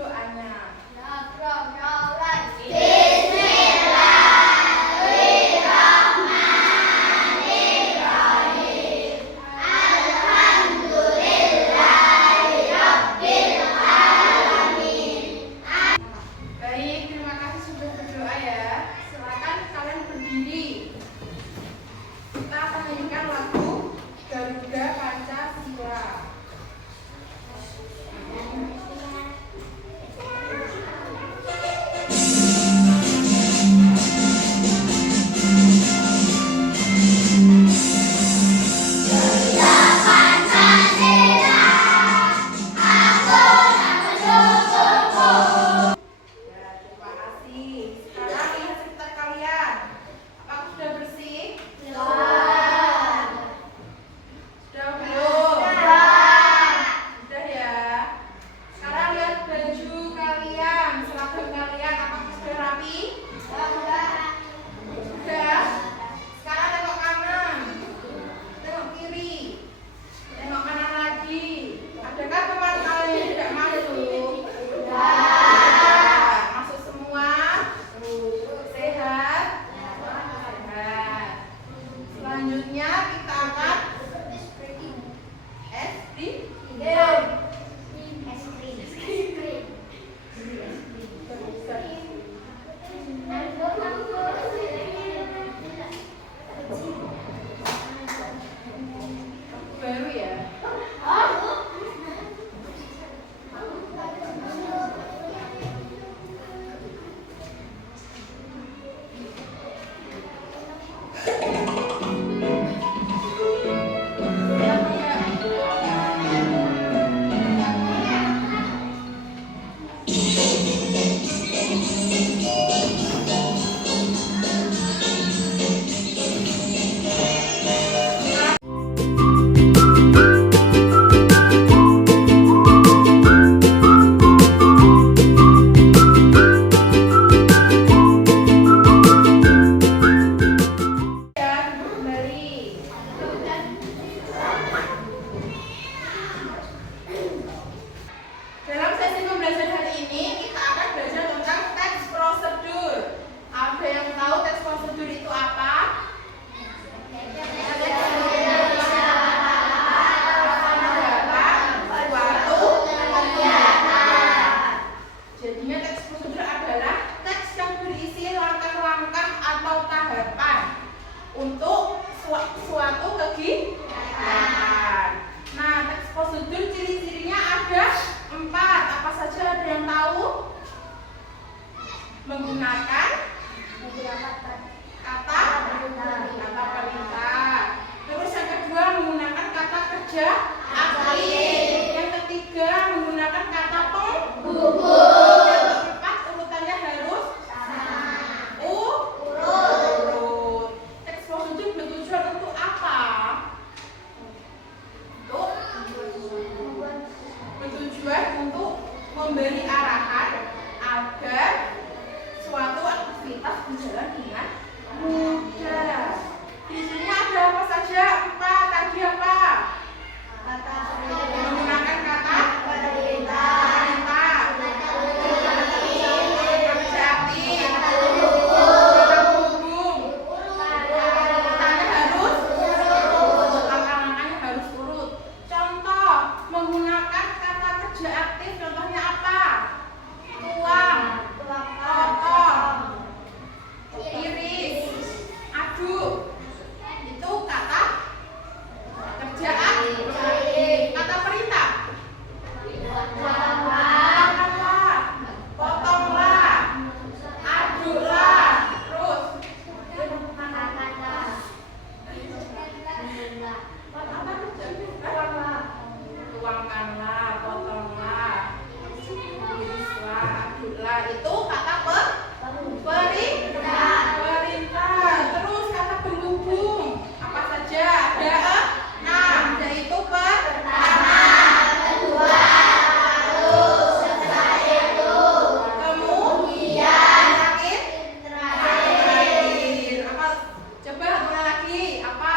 doanya. Baik, terima kasih sudah berdoa ya. Silakan kalian berdiri. Kita akan nyanyikan lagu Garuda Pancasila. Selanjutnya kita akan baru ya. Dalam sesi pembelajaran hari ini kita akan belajar tentang teks prosedur. Ada yang tahu teks prosedur itu apa? Jadinya teks prosedur adalah teks yang berisi langkah-langkah atau tahapan untuk suatu kegiatan. Nah, teks prosedur ciri-cirinya ada 4. Apa saja, ada yang tahu? Menggunakan kata perintah. Terus yang kedua menggunakan kata kerja aktif. Yang ketiga menggunakan kata penghubung. Yang keempat urutannya harus urut. Teks prosedur bertujuan untuk apa? Bertujuan untuk memberi arahan agar suatu aktivitas berjalan dengan mudah. Di sini ada apa saja? 4. Tadi apa? Menggunakan kata perintah, kerja aktif, kata penghubung, urutannya harus urut, langkah-langkahnya harus urut. Contoh, menggunakan kata kerja aktif, contohnya apa? Tuang, potong, iris, aduk. Itu kata kerja aktif. Kata perintah, makanlah, potonglah, aduklah, terus tuangkanlah, potonglah, irislah, aduklah. Itu kata perintah. Terus kata penghubung apa saja? Ada 6, yaitu pertama, kedua, kemudian, terakhir. Apa? Coba mulai lagi. Apa?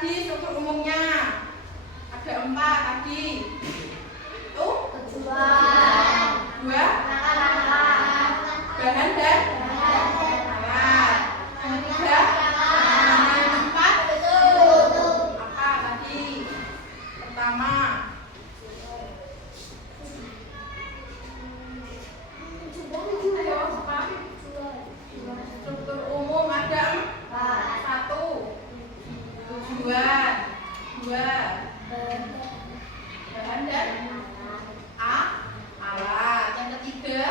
tadi struktur umumnya? Ada 4 tadi. Itu tujuan, 2 bahan dan alat, yang ketiga yang keempat apa tadi? Pertama struktur umum ada 1 tujuan, 2 bahan dan alat, yang ketiga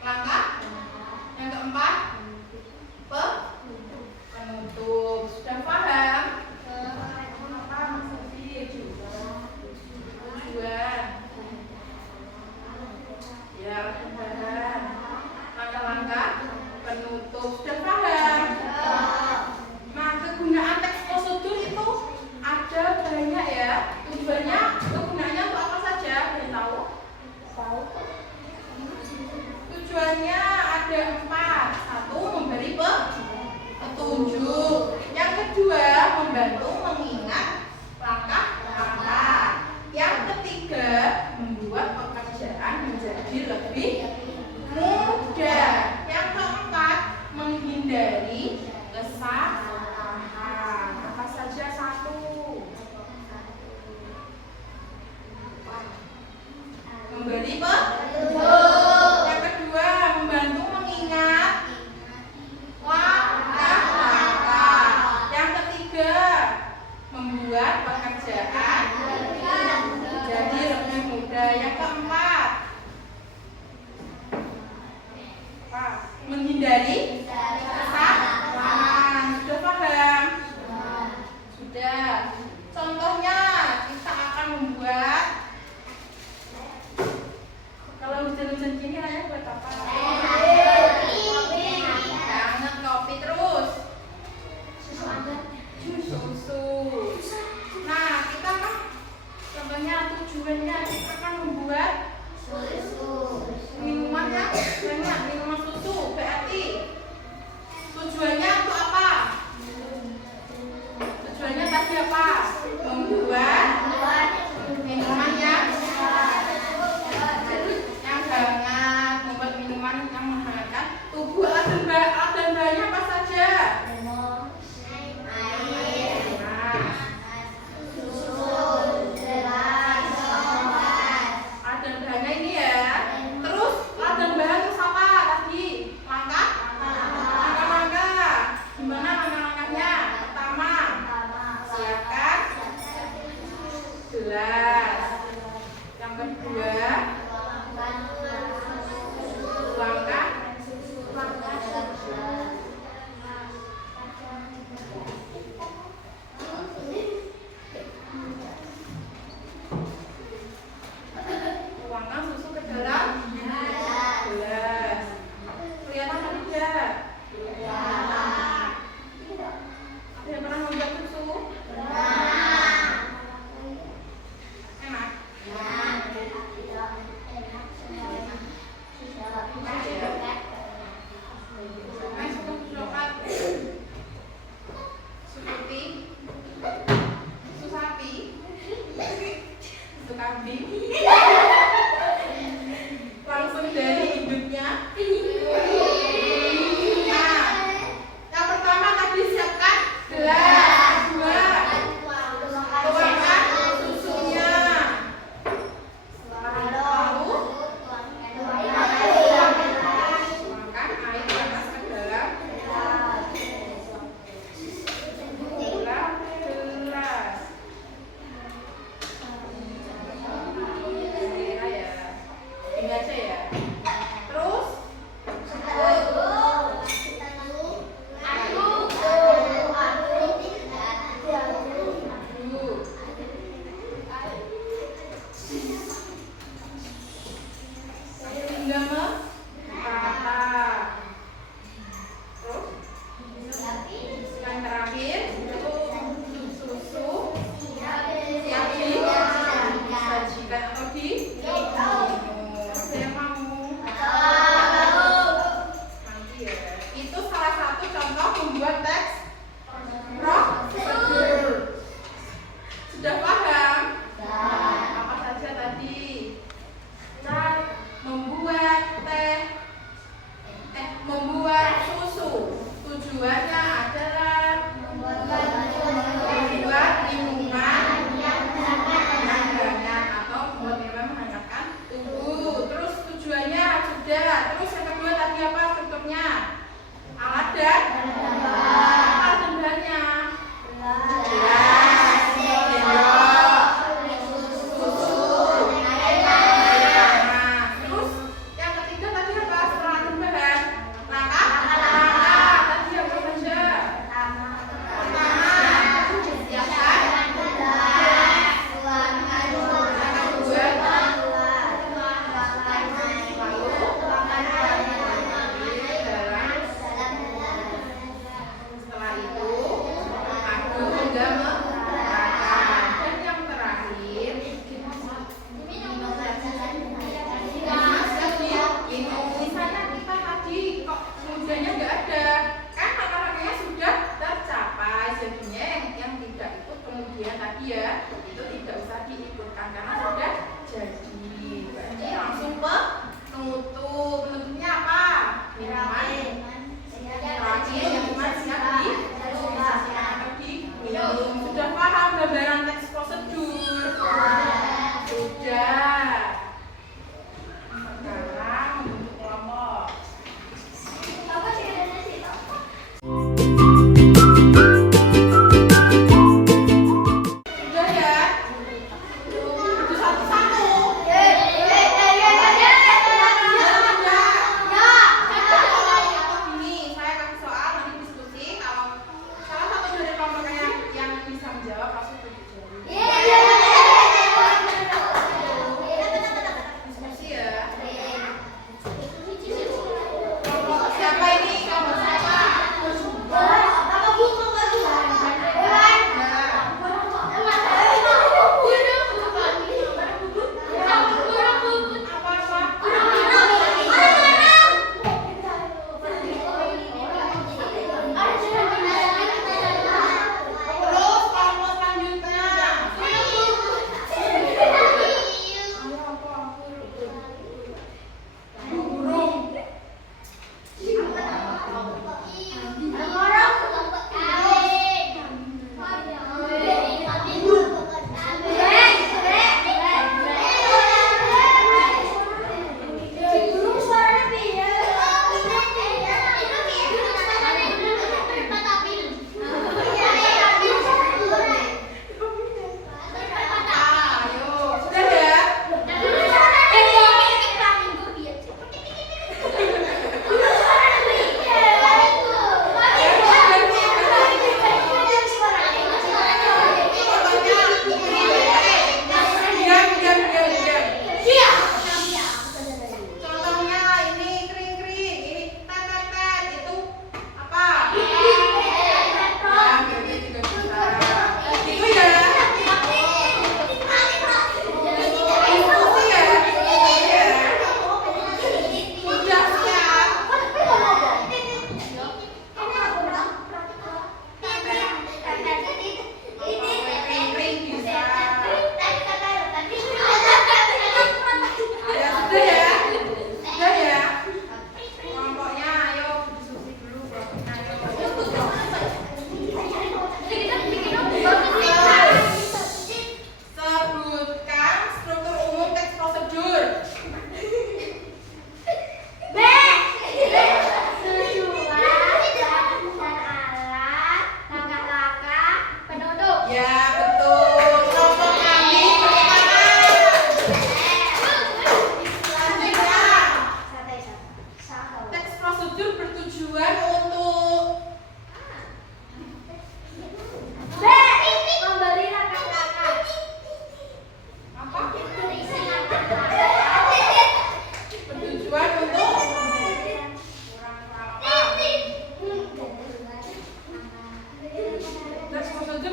langkah, yang keempat penutup. Sudah paham? Apa maksudnya tujuan? Ya, bahan, langkah-langkah, penutup. Sudah paham? Nah, kegunaan teks prosedur itu ada banyak ya. Tujuannya, kegunaannya untuk apa saja? Kalian tahu? Tujuannya ada 4. 1 memberi petunjuk. Yang kedua membantu mengingat langkah-langkah. Yang ketiga membuat pekerjaan menjadi lebih mudah. Yang keempat menghindari kesalahan. Apa saja 1? Memberi petunjuk. Yang kedua membantu mengingat langkah-langkah. Yang ketiga membuat pekerjaan jadi lebih mudah. Yang keempat menghindari kesalahan. Sudah paham? Sudah. Contohnya kita akan membuat, kalau hujan-hujan gini hanya buat apa? Hangat, kopi, terus susu. Nah, kita kan contohnya tujuannya kita akan membuat minuman yang banyak, minuman susu. Berarti tujuannya untuk apa? Tujuannya tadi apa? Membuat minuman yang hangat, membuat minuman yang menghangatkan tubuh. Alat dan bahannya apa saja? Alat dan bahannya ini ya. Terus alat dan bahan itu apa tadi? Langkah-langkah. Gimana langkah-langkahnya? Pertama, siapkan gelas. Yang kedua, langkah tuangkan susu ke dalam gelas. Kelihatan atau tidak? Ada yang pernah membuat susu? Enak? Susu putih, susu sapi, susu kambing, langsung dari induknya. Nah, yang pertama tadi siapkan gelas. Kedua, tuangkan susunya. Lalu tuangkan air panas ke dalam gelas. Ini aja ya. Terus hingga merata. Terus yang terakhir itu susu siap disajikan atau diminum. Ada yang mau? Nanti ya. Itu salah satu contoh membuat teks prosedur. tadi ya, itu tidak usah diikutkan karena sudah jadi. Berarti langsung ke penutup. Penutupnya apa? Minuman. Minuman siap diminum. Sudah paham gambaran teks prosedur? Sudah. Sekarang untuk kelompok.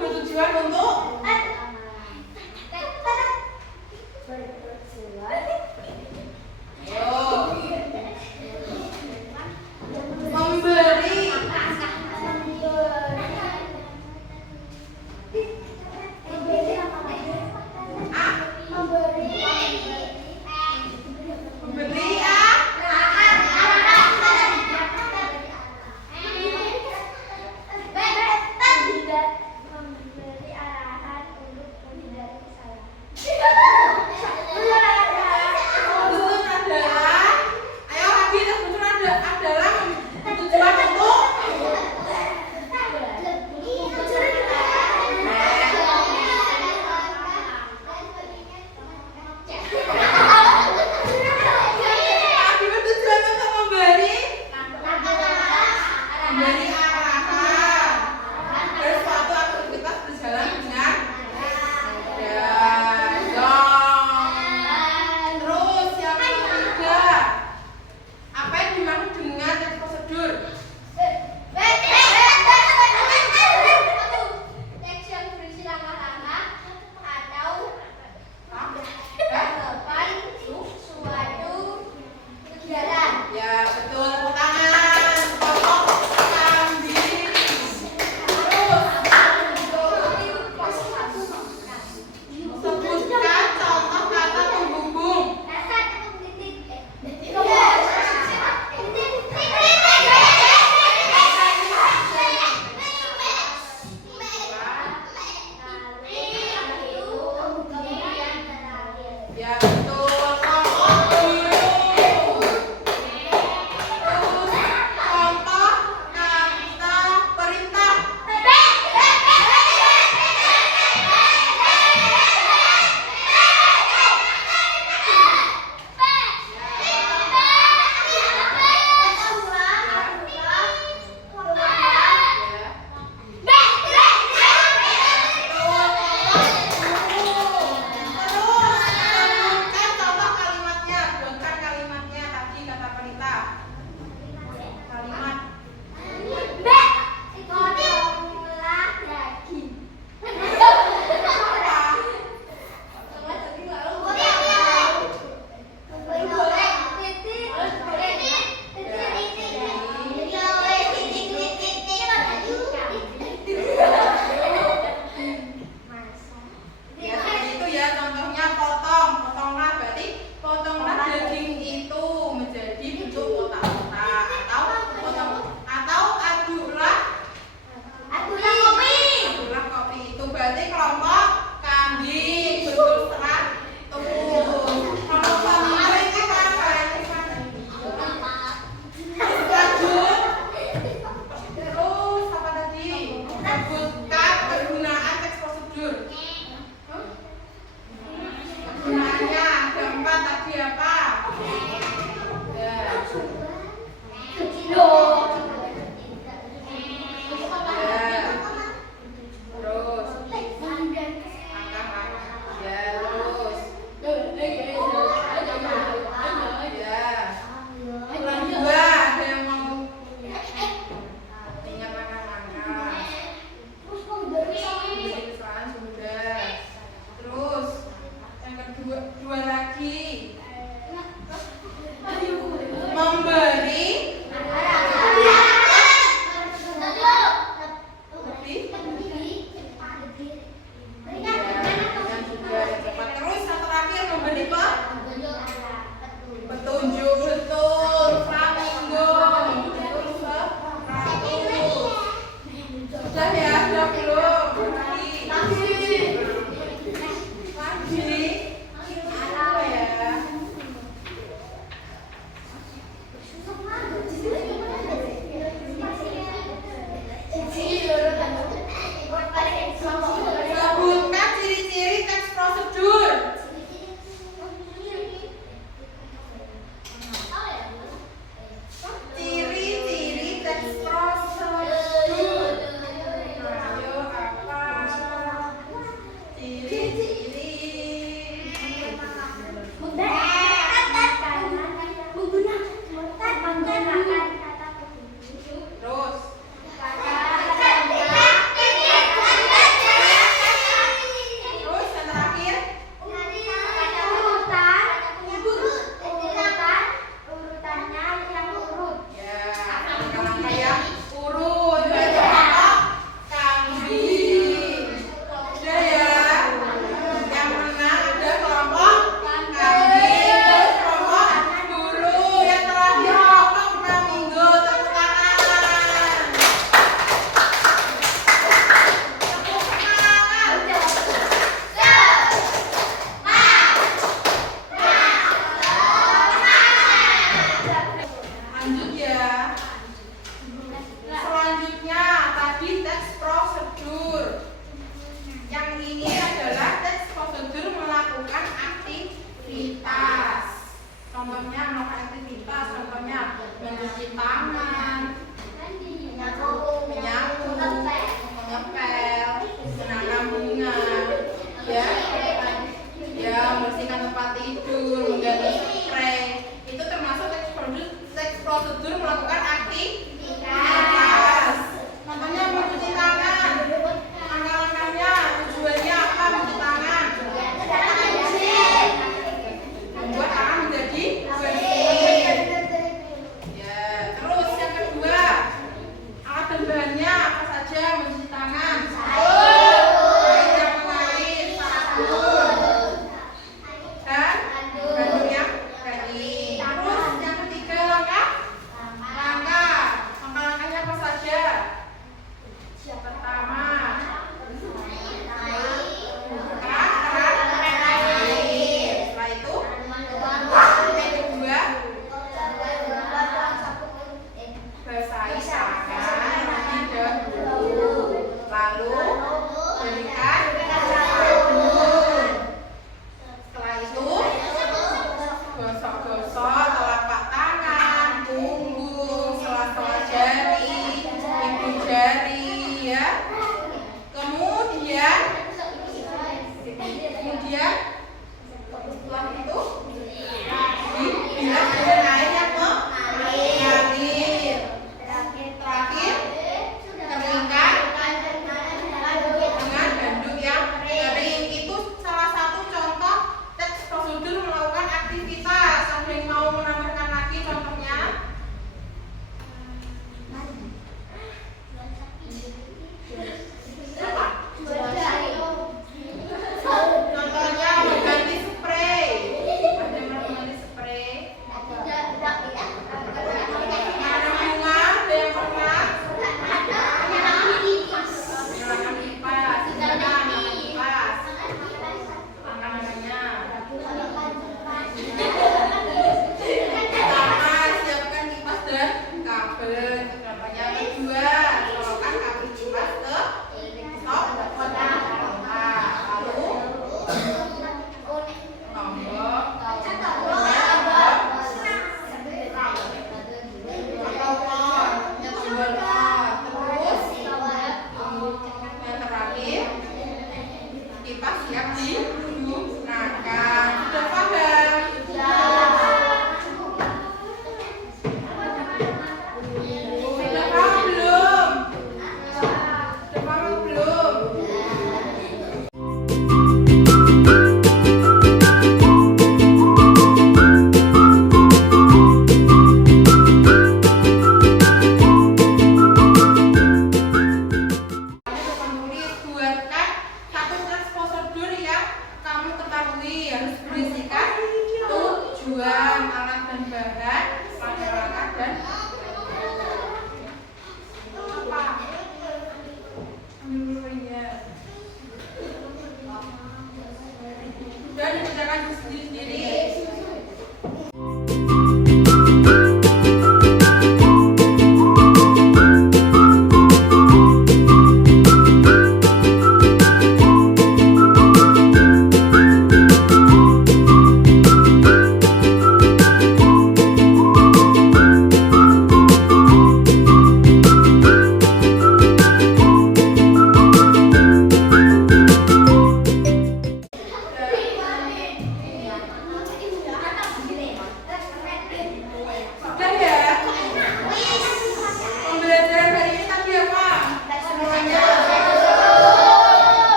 Bertujuan untuk